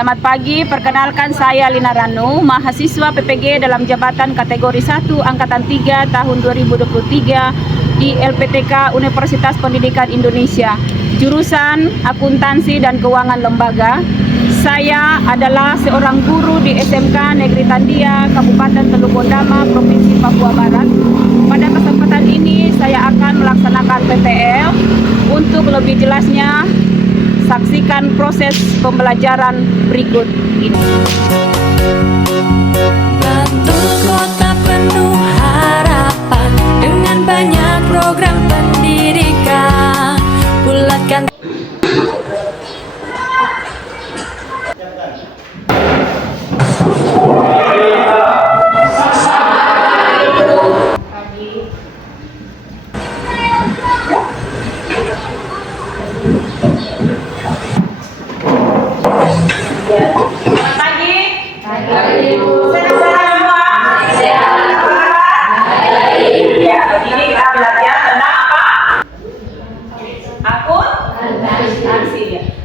Selamat pagi, perkenalkan saya Lina Ranu, mahasiswa PPG dalam jabatan kategori 1 Angkatan 3 tahun 2023 di LPTK Universitas Pendidikan Indonesia, jurusan Akuntansi dan Keuangan Lembaga. Saya adalah seorang guru di SMK Negeri Tandia, Kabupaten Teluk Bondama, Provinsi Papua Barat. Pada kesempatan ini saya akan melaksanakan PTL. Untuk lebih jelasnya, saksikan proses pembelajaran berikut ini. Bantul kota penuh harapan dengan banyak program pendidikan. Bulatkan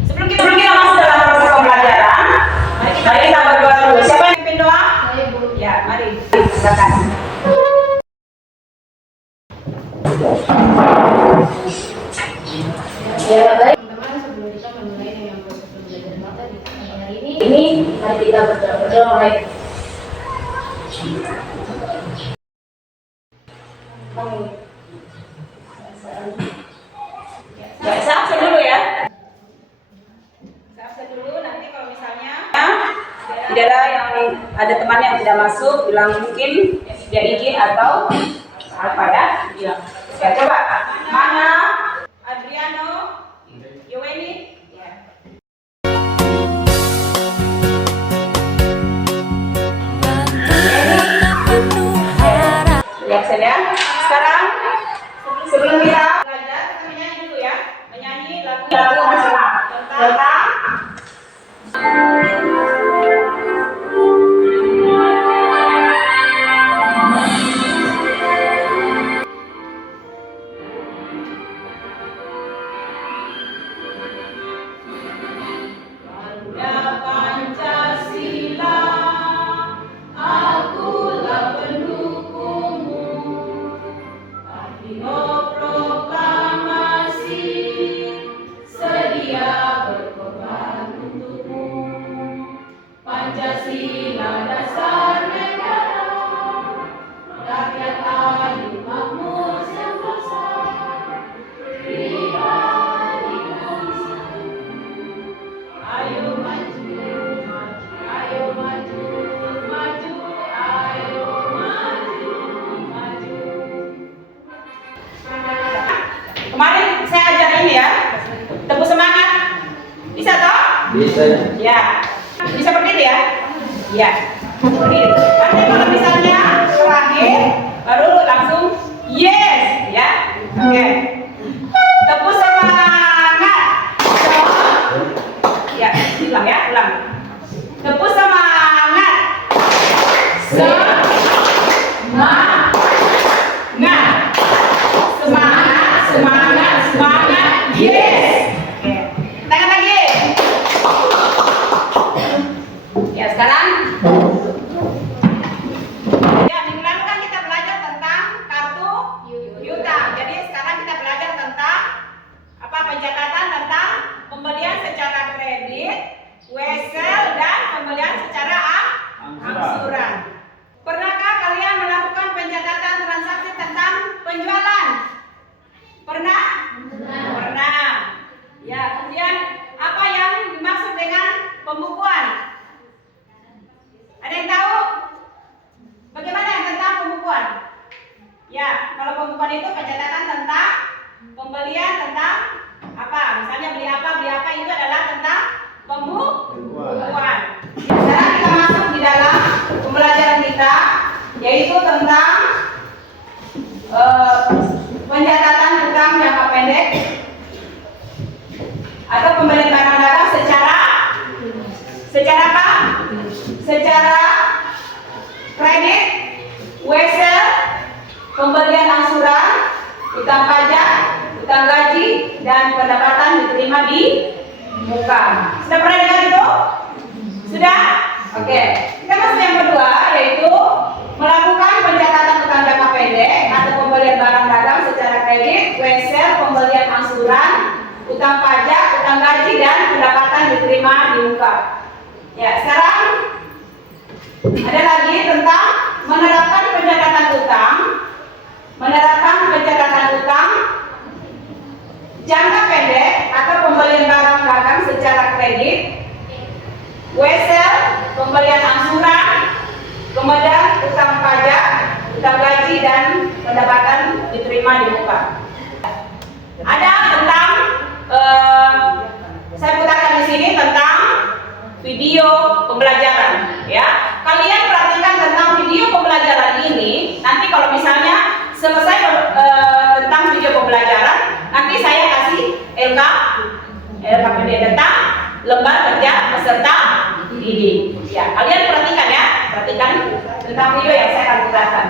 Sebelum kita masuk dalam proses pembelajaran, mari kita berdoa dulu. Siapa yang pimpin doa? Saya, Bu. Ya, mari. Silakan. Ya, baik teman-teman, sebelum kita memulai dengan proses pembelajaran materi hari ini mari kita berdoa mulai. Ya, saya absen dulu ya. Saya absen dulu, nanti kalau misalnya tidak ada yang ada teman yang tidak masuk, bilang mungkin dia izin atau apa ya. Ya, coba. Mana? Adriano? Yoweni? Ya. Ya, saya. Sekarang sebelum kita belajar, kita menyanyi dulu ya. Menyanyi lagu nasional tentang Pancasila, akulah pendukungmu. Artigo proklamasi, sedia berkorban untukmu. Pancasila dasar negara, rakyat adil makmur sentosa, pribadi bangsa. Ayo maju, ayo maju, maju, ayo maju, maju. Kemarin saya ajar ini ya, tepuk semangat. Bisa toh? Bisa. Ya. Bisa berdiri ya? Ya. Berdiri. Nanti kalau misalnya terakhir, baru langsung yes, ya. Oke. Tepuk semangat. Ya, ulang ya, ulang. Tepuk semangat. Semangat. Semangat, semangat, semangat. Yes. Oke. Tangan lagi. Ya, sekarang. Ya, minggu lalu kan kita belajar tentang kartu piutang. Jadi sekarang kita belajar tentang apa? Pencatatan tentang pembelian secara kredit, wesel, dan pembelian secara angsuran. Pernahkah kalian melakukan pencatatan transaksi tentang penjualan? Pernah? Pernah. Ya, kemudian apa yang dimaksud dengan pembukuan? Ada yang tahu? Bagaimana tentang pembukuan? Ya, kalau pembukuan itu pencatatan tentang pembelian tentang apa? Misalnya beli apa itu adalah tentang pembukuan. Sekarang kita masuk di dalam pembelajaran kita, yaitu tentang pencatatan utang jangka pendek atau pembelian barang dagang secara apa? Secara kredit, wesel, pembelian angsuran, utang pajak, utang gaji, dan pendapatan diterima di muka. Sudah pernah dengar itu? Sudah? Oke. Kita masuk yang kedua, yaitu melakukan pencatatan utang jangka pendek atau pembelian barang dagang secara kredit, wesel, pembelian angsuran, utang pajak, utang gaji, dan pendapatan diterima di muka. Ya, sekarang ada lagi tentang menerapkan pencatatan utang. Menerapkan pencatatan utang jangka pendek atau pembelian barang dagang secara kredit, wesel, pembelian angsuran, kemudian utang pajak, utang gaji, dan pendapatan diterima di muka. Ada tentang saya putarkan di sini tentang video pembelajaran, ya. Kalian perhatikan tentang video pembelajaran ini. Nanti kalau misalnya selesai tentang video pembelajaran, nanti saya kasih LKPD tentang lembar kerja peserta didik. Ya, kalian perhatikan ya, perhatikan tentang video yang saya akan putarkan.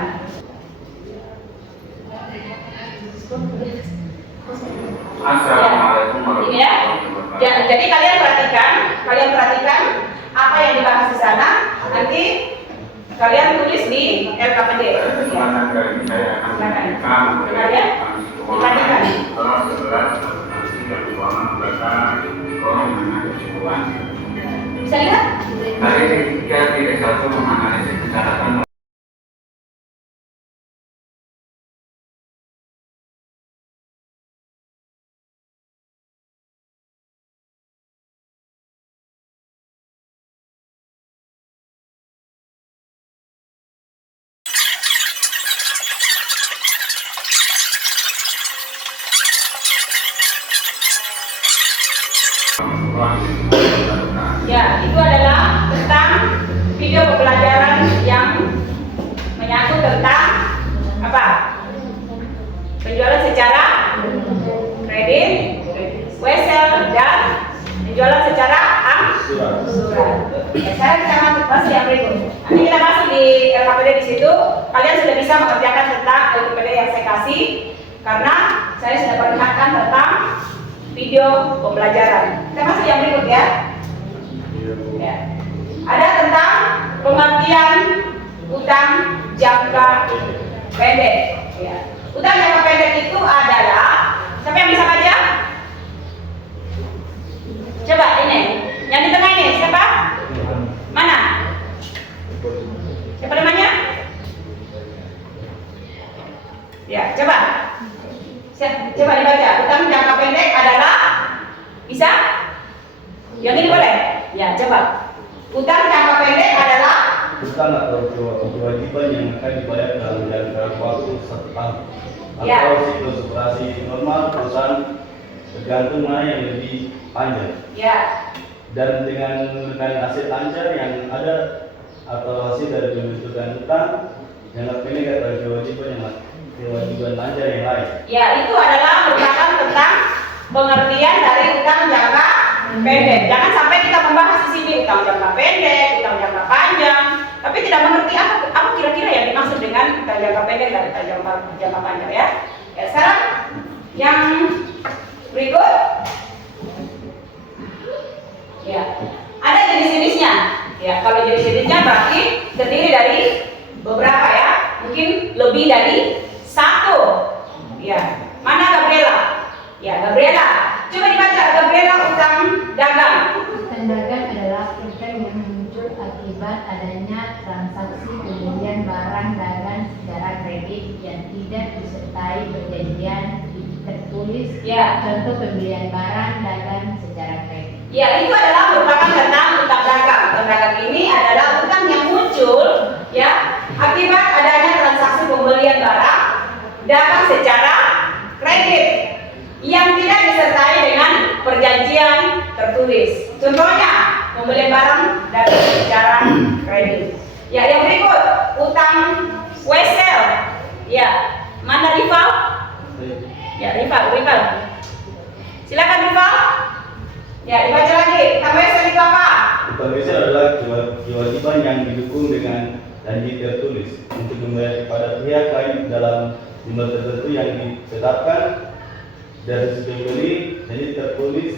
Assalamualaikum warahmatullahi Ya. wabarakatuh. Ya, jadi kalian perhatikan apa yang dibahas di sana. Nanti kalian tulis di LKPD. Kesempatan kali ini saya akan memberikan Ya. Perhatikan. kelas 11 Administrasi dan Keuangan Belakang Kolom Mengenai Keuangan. Bisa lihat? Hari ketiga tidak satu menganalisis kejahatan. Ya, itu adalah tentang video pembelajaran yang menyangkut tentang apa? Penjualan secara kredit, wesel, dan penjualan secara angsuran. Ya, saya kita masuk yang berikut. Nanti kita masuk di LKPD di situ. Kalian sudah bisa mengerjakan tentang LKPD yang saya kasih karena saya sudah perlihatkan tentang video pembelajaran. Kita masuk yang berikut ya. Ya. Ada tentang pengertian utang jangka pendek. Ya. Utang jangka pendek itu adalah, siapa yang bisa baca? Coba ini, yang di tengah ini siapa? Mana? Siapa namanya? Ya, coba. Coba dibaca. Utang jangka pendek adalah, bisa? Yang ini boleh? Ya, coba. Utang jangka pendek adalah utang atau kewajiban yang akan dibayar dalam jangka waktu 1 tahun Ya. atau siklus operasi normal perusahaan, tergantung mana yang lebih panjang, ya. dan dengan menggunakan hasil lancar yang ada atau hasil dari pembentukan utang jangka pendek atau kewajiban lancar yang lain. Ya, itu adalah merupakan tentang pengertian dari utang jangka pendek. Jangan sampai kita membahas di sini utang jangka pendek, utang jangka panjang, tapi tidak mengerti apa kira-kira yang dimaksud dengan utang jangka pendek dan utang jangka panjang ya. Ya, sekarang yang berikut. Ya, ada jenis-jenisnya. Ya, kalau jenis-jenisnya berarti terdiri dari beberapa ya, mungkin lebih dari satu. Ya, mana Gabriela? Ya, Gabriela. Coba dibaca Gabriela utang dagang. Utang dagang adalah utang yang muncul akibat adanya transaksi pembelian barang dagang secara kredit yang tidak disertai perjanjian tertulis. Ya. Contoh pembelian barang dagang secara kredit. Ya, itu adalah merupakan tentang utang dagang. Utang dagang ini adalah utang yang muncul ya akibat adanya transaksi pembelian barang dagang secara kredit yang tidak disertai dengan perjanjian tertulis. Contohnya, pembelian barang dagang secara kredit. Ya, yang berikut, utang wesel. Ya, mana rival? Ya, rival. Silakan rival. Ya, dibaca lagi. Utang wesel itu apa? Utang wesel adalah kewajiban yang didukung dengan janji tertulis untuk membayar kepada pihak lain dalam jumlah tertentu yang ditetapkan dari sisi pembeli. Janji tertulis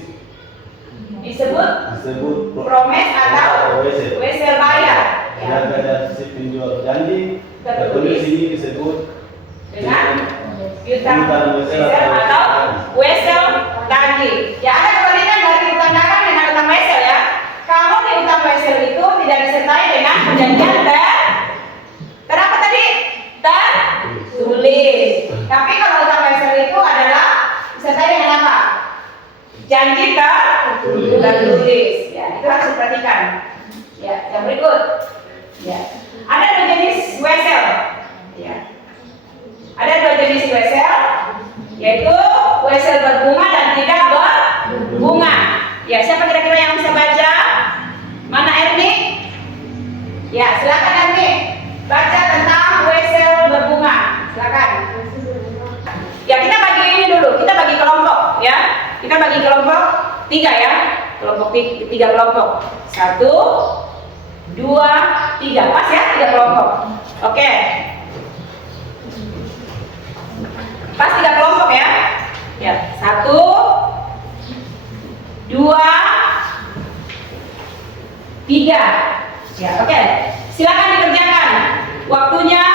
disebut disebut promes atau wesel bayar. Ya. Jika ada si penjual janji, tertulis ini disebut Dengan piutang wesel atau wesel tagih. Ya, ada perbedaan dari piutang dagang dengan utang wesel ya. Kalau di utang wesel itu tidak disertai dengan perjanjian terapa tadi? Tertulis. Tapi kalau utang wesel itu adalah disertai dengan apa? Janji tertulis. Ya, itu harus diperhatikan. Ya, yang berikut. Ya, ada dua jenis wesel. Ya. Ada dua jenis wesel, yaitu wesel berbunga dan tidak berbunga. Ya, siapa kira-kira yang bisa baca? Mana Erni? Ya, silakan Erni. Baca tentang wesel berbunga. Silakan. Ya, kita bagi ini dulu. Kita bagi kelompok, ya. Kita bagi kelompok 3 ya. Kelompok 3 kelompok. 1, 2, 3. Pas ya, 3 kelompok. Oke. Pas 3 kelompok ya. Ya, 1, 2, 3. Ya, oke. Silakan dikerjakan. Waktunya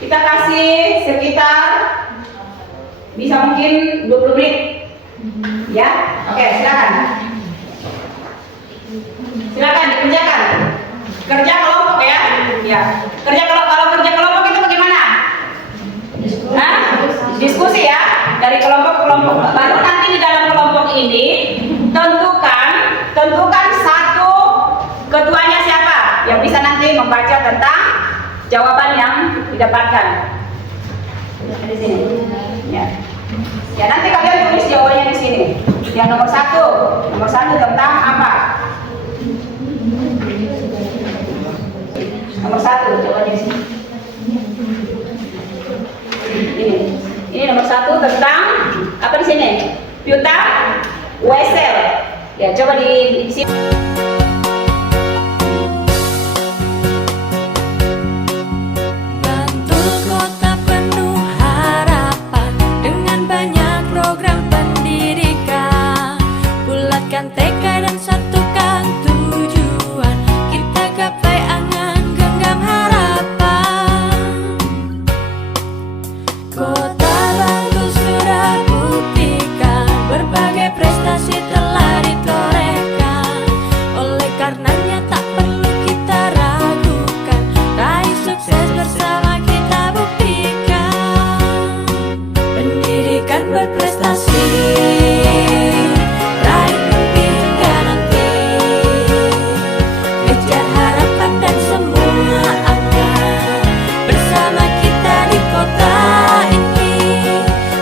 kita kasih sekitar bisa mungkin 20 menit. Ya, oke, silakan. Silakan dikerjakan. Kerja kelompok ya. Ya. Kalau kerja kelompok itu bagaimana? Hah? Diskusi ya, dari kelompok ke kelompok. Baru nanti di dalam kelompok ini tentukan satu ketuanya siapa yang bisa nanti membaca tentang jawaban yang didapatkan. Di sini. Ya. Ya, nanti kalian tulis jawabannya di sini. Yang nomor satu tentang apa? Nomor 1 jawabannya di sini. Ini nomor 1 tentang apa di sini? Piutang wesel. Ya, coba di sini. Bantul kota penuh harapan dengan banyak program pendidikan. Bulatkan tekad dan satukan tujuan. Kita gapai angan genggam harapan. Kota Bantul sudah buktikan berbagai prestasi telah ditorehkan. Oleh karenanya tak perlu kita ragukan, raih sukses bersama kita buktikan. Pendidikan berprestasi, raih mimpi hingga nanti. Kejar harapan dan semua akan bersama kita di kota ini.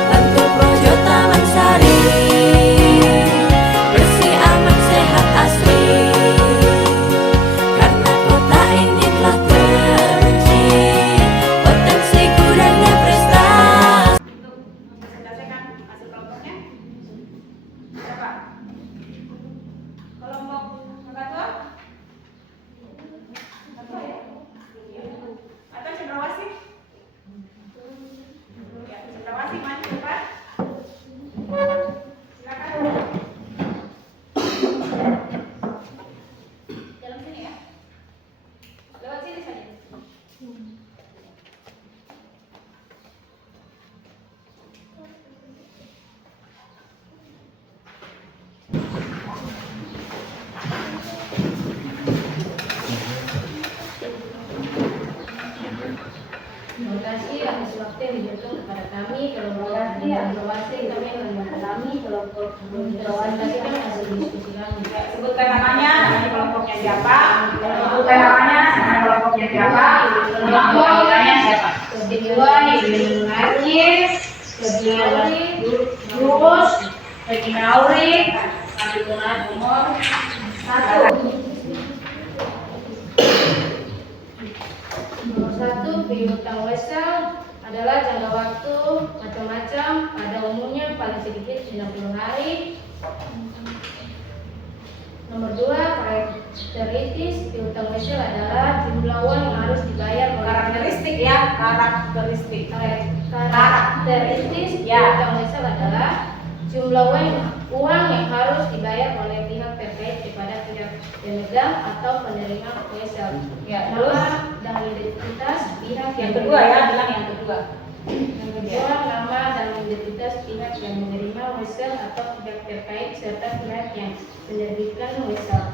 Bantul Projo Taman Sari, bersih aman sehat asri. Karena kota ini telah teruji potensi gudangnya prestasi. Untuk selesaikan hasil kelompoknya. Berapa? Kelompok berapa? Satu ya? Atau cendrawasih? Ya, cendrawasih maju depan. Silakan. Dalam sini ya. Lewat sini saja. Terima kasih atas waktu yang diberikan kepada kami kelompok Cendrawasih. Kami akan mendalami kelompok presentasikan hasil diskusi kami. Ya, sebutkan namanya, nama kelompoknya siapa? Sebutkan namanya, nama kelompoknya siapa? Nama anggotanya siapa? Kedua Ibu Najis, kedua Lurus, Regina Auri, kami dengan nomor 1. Nomor 1, piutang wesel adalah jangka waktu macam-macam, pada umumnya paling sedikit 90 hari. Nomor 2, karakteristik piutang wesel adalah jumlah uang yang harus dibayar oleh Karakteristik ya, karakteristik. Karakteristik Ya. piutang wesel adalah jumlah uang yang harus dibayar oleh pihak terkait kepada pihak pemegang atau penerima wesel. Ya, terus Nama dan identitas pihak yang kedua ya, bilang yang kedua. Yang kedua, nama dan identitas pihak yang menerima wesel atau pihak terkait serta pihak yang menerbitkan wesel.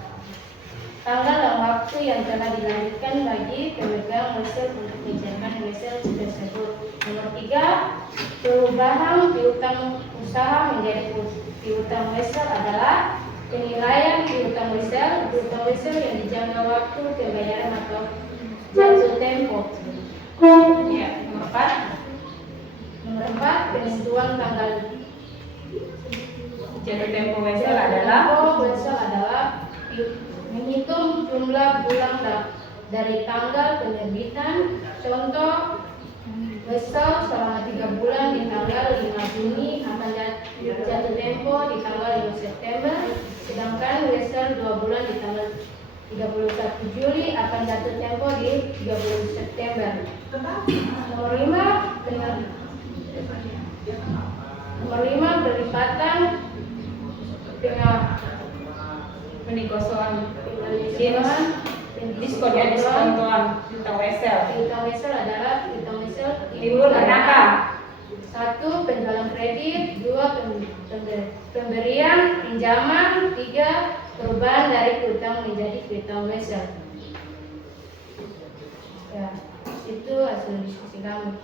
Tanggal dan waktu yang telah dilanjutkan bagi pemegang wesel untuk menjalankan wesel tersebut. Nomor 3, perubahan piutang usaha menjadi piutang wesel adalah penilaian piutang wesel yang dijangka waktu pembayaran atau jatuh tempo. Ya, nomor 4. Nomor 4, penentuan tanggal Jatuh tempo wesel adalah wesel adalah menghitung jumlah bulan dari tanggal penerbitan. Contoh, wesel selama 3 bulan di tanggal 5 Juni akan jatuh tempo di tanggal 5 September, sedangkan wesel 2 bulan di tanggal 31 Juli akan jatuh tempo di 30 September. Nomor 5, perlipatan penikosoan pendiskonan diskon ya, diskontoan piutang wesel. piutang wesel adalah piutang wesel Libur berapa? 1, penjualan kredit. 2, pemberian pinjaman. 3, perubahan dari piutang menjadi piutang wesel. Ya, itu hasil diskusi kami.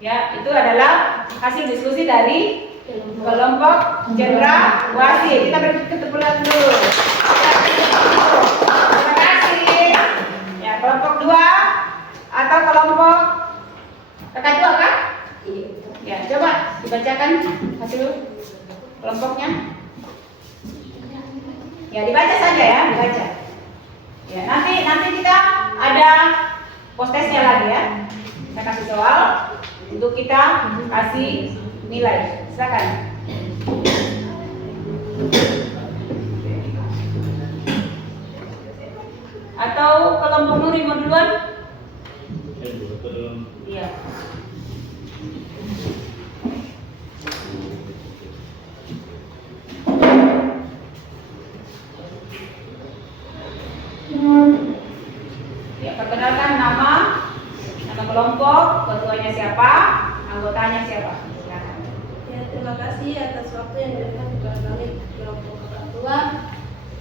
Ya, itu adalah hasil diskusi dari kelompok cendrawasih. Kita beri tepuk tangan dulu. Terima kasih. Ya, kelompok 2 atau kelompok kakak 2 kan? Ya, coba dibacakan hasil kelompoknya. Ya, dibaca saja ya, dibaca. Ya, nanti kita ada postesnya lagi ya. Saya kasih soal untuk kita kasih nilai. Silakan. Atau kelompok Nuri mau duluan? Iya. Ya, perkenalkan nama kelompok, ketuanya siapa, anggotanya siapa. Silakan. Ya, terima kasih atas waktu yang diberikan kepada kami kelompok kakak tua.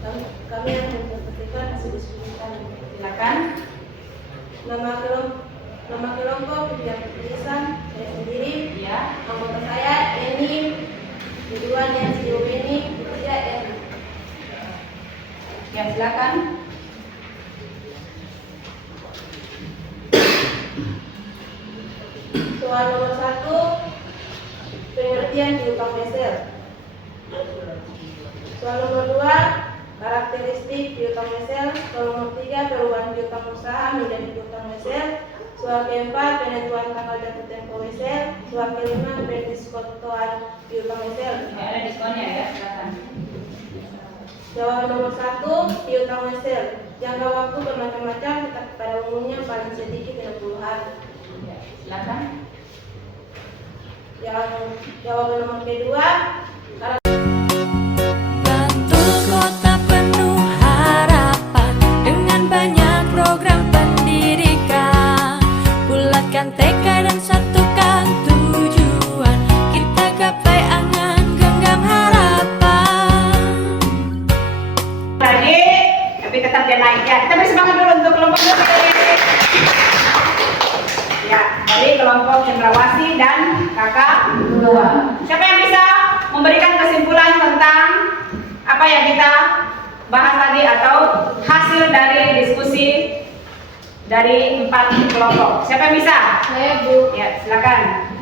Kami akan mempresentasikan hasil diskusi kami. Silakan. Nama kelompok Pilihan Tulisan saya sendiri. Iya. Anggota saya Eni, kedua Nancy Yoveni, ketiga Eni. Ya, silakan. Soal nomor 1, pengertian piutang wesel. Soal nomor 2, karakteristik piutang wesel. Soal nomor 3, perubahan piutang usaha menjadi piutang wesel. Soal keempat, penentuan tanggal jatuh tempo wesel. Soal kelima, pendiskontoan piutang wesel. Ya, ada diskonnya ya, silakan. Jawaban nomor 1, piutang wesel. Jangka waktu bermacam-macam, tetapi pada umumnya paling sedikit 60 hari. Ya, silakan. Jawaban nomor kedua, Bantul kota penuh harapan dengan banyak program pendidikan. Bulatkan tekad dan satukan tujuan, kita gapai angan genggam harapan. Lagi, tapi tetap dia naik ya. Kita beri semangat dulu untuk kelompok ini. Ya, dari kelompok cendrawasih dan kakak 2. Siapa yang bisa memberikan kesimpulan tentang apa yang kita bahas tadi atau hasil dari diskusi dari 4 kelompok? Siapa yang bisa? Saya, Bu. Ya, silakan.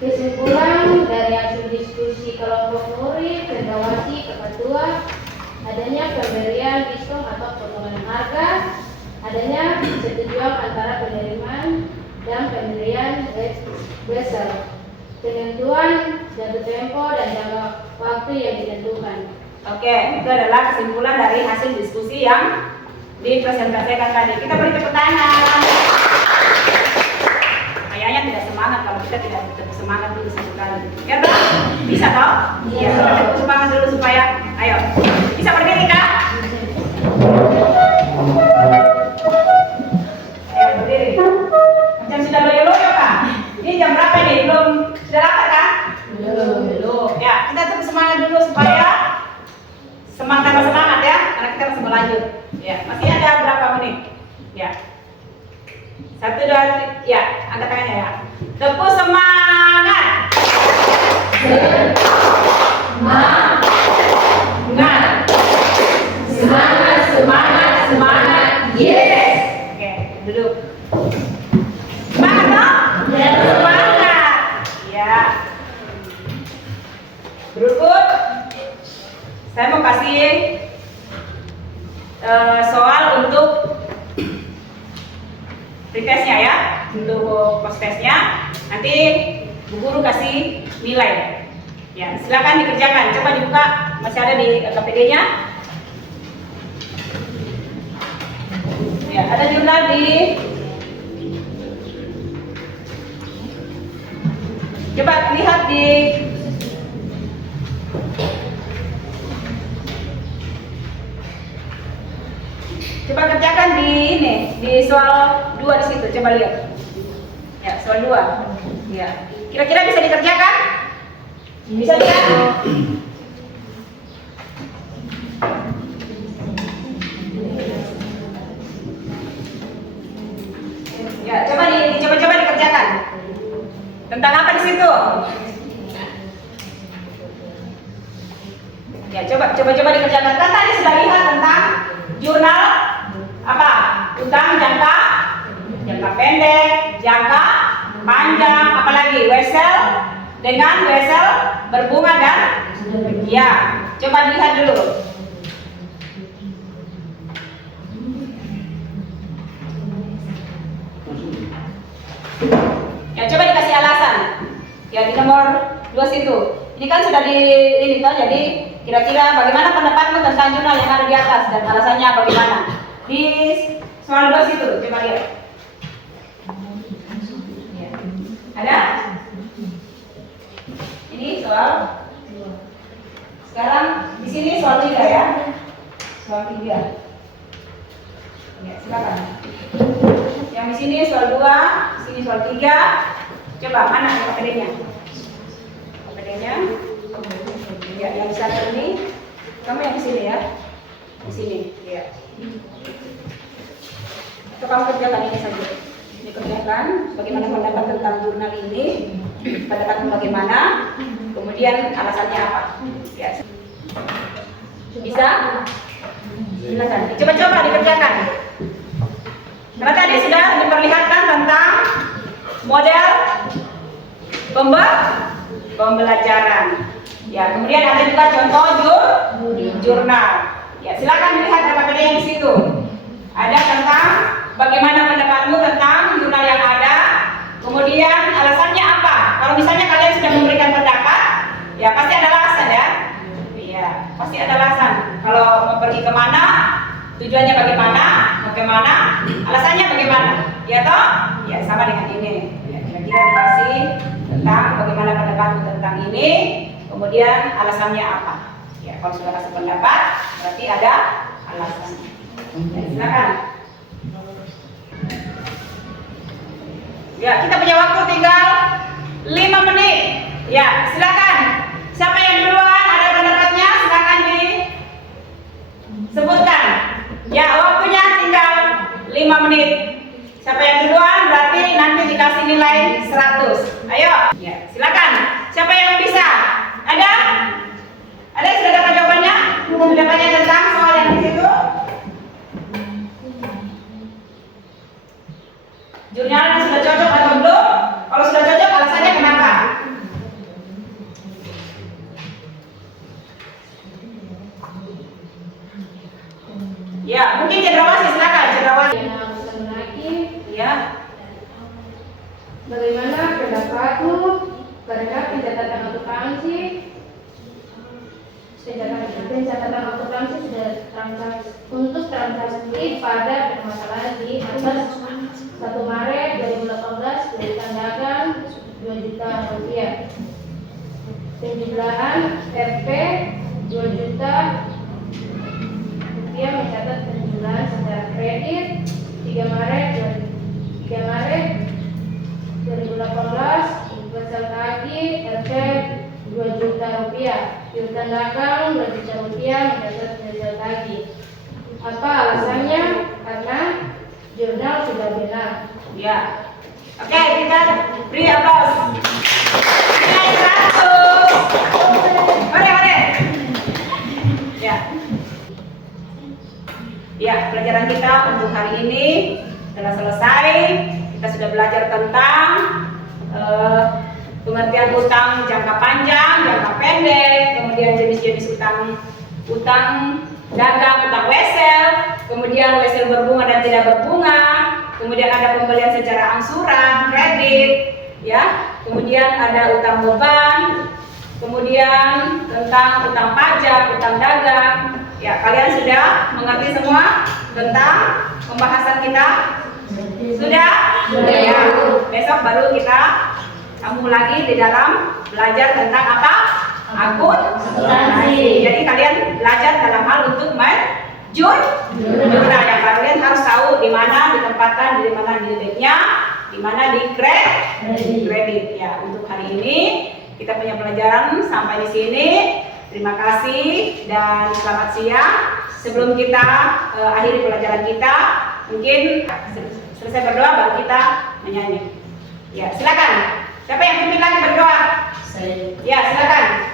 Kesimpulan dari hasil diskusi kelompok Nuri, cendrawasih, kakak 2, adanya pemberian diskon atau potongan harga, adanya persetujuan antara penerimaan dan pemberian wesel, penentuan jatuh tempo dan jangka waktu yang ditentukan. Oke, itu adalah kesimpulan dari hasil diskusi yang dipresentasikan tadi. Kita beri tepuk tangan. Kayaknya tidak semangat kalau kita tidak tetap semangat dulu sesekali. Ya toh? Bisa toh? Iya. Kita tetap semangat dulu supaya, ayo, bisa berdiri kak? Ayo berdiri. Macam sudah loyo-loyo kak. Ini jam berapa nih? Belum sudah lapar kak? Belum. Ya, kita tetap semangat dulu supaya semangat ya, karena kita masih berlanjut. Ya, masih ada berapa menit? Ya. 1, 2, 3, ya, angkat tangannya ya. Tepuk semangat. Semangat. Yes. Oke, duduk. Semangat dong? Ya. Semangat. Ya. Berikut, saya mau kasih soal untuk pretestnya ya, untuk post-testnya. Nanti Bu Guru kasih nilai. Ya, silakan dikerjakan. Coba dibuka, masih ada di KPD-nya. Ya, ada jurnal di. Coba lihat di. Coba kerjakan di ini, di soal 2 di situ. Coba lihat. Ya, soal 2. Ya. Kira-kira bisa dikerjakan? Bisa lihat? Ya, coba dikerjakan. Tentang apa di situ? Ya, coba dikerjakan. Kan tadi sudah lihat tentang jurnal apa? Utang jangka pendek, jangka panjang, apalagi wesel dengan wesel berbunga dan ya. Coba dilihat dulu. Ya, coba dikasih alasan. Ya, di nomor 2 situ. Ini kan sudah di ini toh, jadi kira-kira bagaimana pendapatmu tentang jurnal yang ada di atas dan alasannya bagaimana? Di soal 2 situ, coba lihat. Ya. Ada? Ini soal. Sekarang di sini soal 3 ya. Soal 3. Ya, silakan. Yang di sini soal 2, di sini soal 3. Coba mana KPD-nya? KPD-nya. Ya, yang di sana ini. Kamu yang di sini ya. Di sini, ya. Atau kamu kerjakan ini saja. Ini kerjakan bagaimana pendapat tentang jurnal ini, pendapatmu bagaimana, kemudian alasannya apa. Ya. Bisa? Silakan. Coba-coba dikerjakan. Karena tadi sudah diperlihatkan tentang model pembelajaran. Ya, kemudian ada juga contoh jurnal. Ya, silakan dilihat KPD yang di situ. Ada tentang bagaimana pendapatmu tentang jurnal yang ada, kemudian alasannya apa. Kalau misalnya kalian sudah memberikan pendapat, ya pasti ada alasan ya. Iya, pasti ada alasan. Kalau mau pergi kemana, tujuannya bagaimana, mau kemana, alasannya bagaimana. Ya toh? Ya sama dengan ini. Ya, kira-kira dikasih tentang bagaimana pendapatmu tentang ini, kemudian alasannya apa. Ya, kalau sudah kasih pendapat, berarti ada alasan. Ya, silakan. Ya, kita punya waktu tinggal 5 menit. Ya, silakan. Siapa yang duluan ada pendapatnya, silakan disebutkan. Ya, waktunya tinggal 5 menit. Siapa yang duluan berarti nanti dikasih nilai 100. Ayo. Ya, silakan. Siapa yang bisa? Ada? Ada yang sudah dapat jawabannya? Sudah dapatnya tentang soal yang di situ? Jurnalnya sudah cocok atau belum? Kalau sudah cocok, alasannya kenapa? Ya, mungkin cendrawasih, silakan cendrawasih. Yang lagi, Ya. bagaimana pendapatmu terhadap pencatatan akuntansi? Pencatatan akuntansi sudah untuk transaksi pada permasalahan di atas 1 Maret 2018 dari dagang 2 Penjumlahan RP 2 juta rupiah mencatat penjumlahan secara kredit 3 Maret 2018 untuk peserta lagi RP 2 juta rupiah. Piutang dagang 2 juta rupiah mencatat peserta lagi. Apa alasannya? Karena jurnal sudah benar. Ya. Oke, kita beri aplaus. Nilai 100. Mari. Ya. Ya, pelajaran kita untuk hari ini telah selesai. Kita sudah belajar tentang pengertian utang jangka panjang, jangka pendek, kemudian jenis-jenis utang dagang, utang wesel, kemudian wesel berbunga dan tidak berbunga, kemudian ada pembelian secara angsuran, kredit, ya, kemudian ada utang beban, kemudian tentang utang pajak, utang dagang. Ya, kalian sudah mengerti semua tentang pembahasan kita? Sudah? Ya. Besok baru kita sambung lagi di dalam belajar tentang apa? Akuntansi. Jadi kalian belajar dalam hal untuk jurnal yang kalian harus tahu di mana ditempatkan, di mana di debitnya, di mana di kredit. Ya, untuk hari ini kita punya pelajaran sampai di sini. Terima kasih dan selamat siang. Sebelum kita akhiri pelajaran kita, mungkin selesai berdoa baru kita menyanyi. Ya, silakan. Siapa yang pimpin lagi berdoa? Saya. Ya, silakan.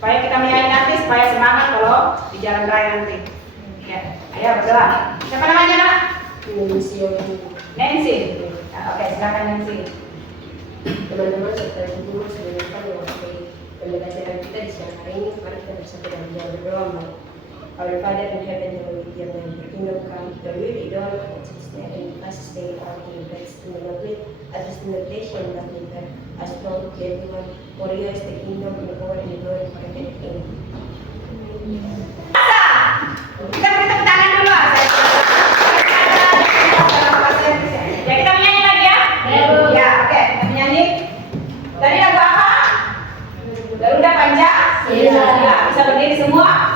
Supaya kita menyanyi nanti, supaya semangat kalau di jalan raya nanti. Ya, ayo berdoa. Siapa namanya, Nak? Nancy. Ya, oke, silakan Nancy. Teman-teman serta ibu sebelumnya mewakili pembelajaran kita di siang hari ini. Mari kita bersatu dalam doa berdoa. Our Father in heaven, hallowed be your name. Your kingdom come, your will be done on earth and as stay on in the best in the lovely, as is in the nation and the winter, as from everyone, for yours the kingdom and the power and the glory forever. Amen. Kita beri tepuk tangan dulu. Ya, kita menyanyi lagi ya. Ya, oke, kita menyanyi. Tadi lagu apa? Garuda Panjang. Ya, bisa berdiri semua.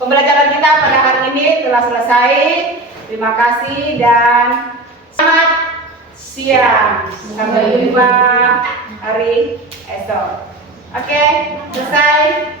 Pembelajaran kita pada hari ini telah selesai. Terima kasih dan selamat siang. Sampai jumpa hari esok. Oke, selesai.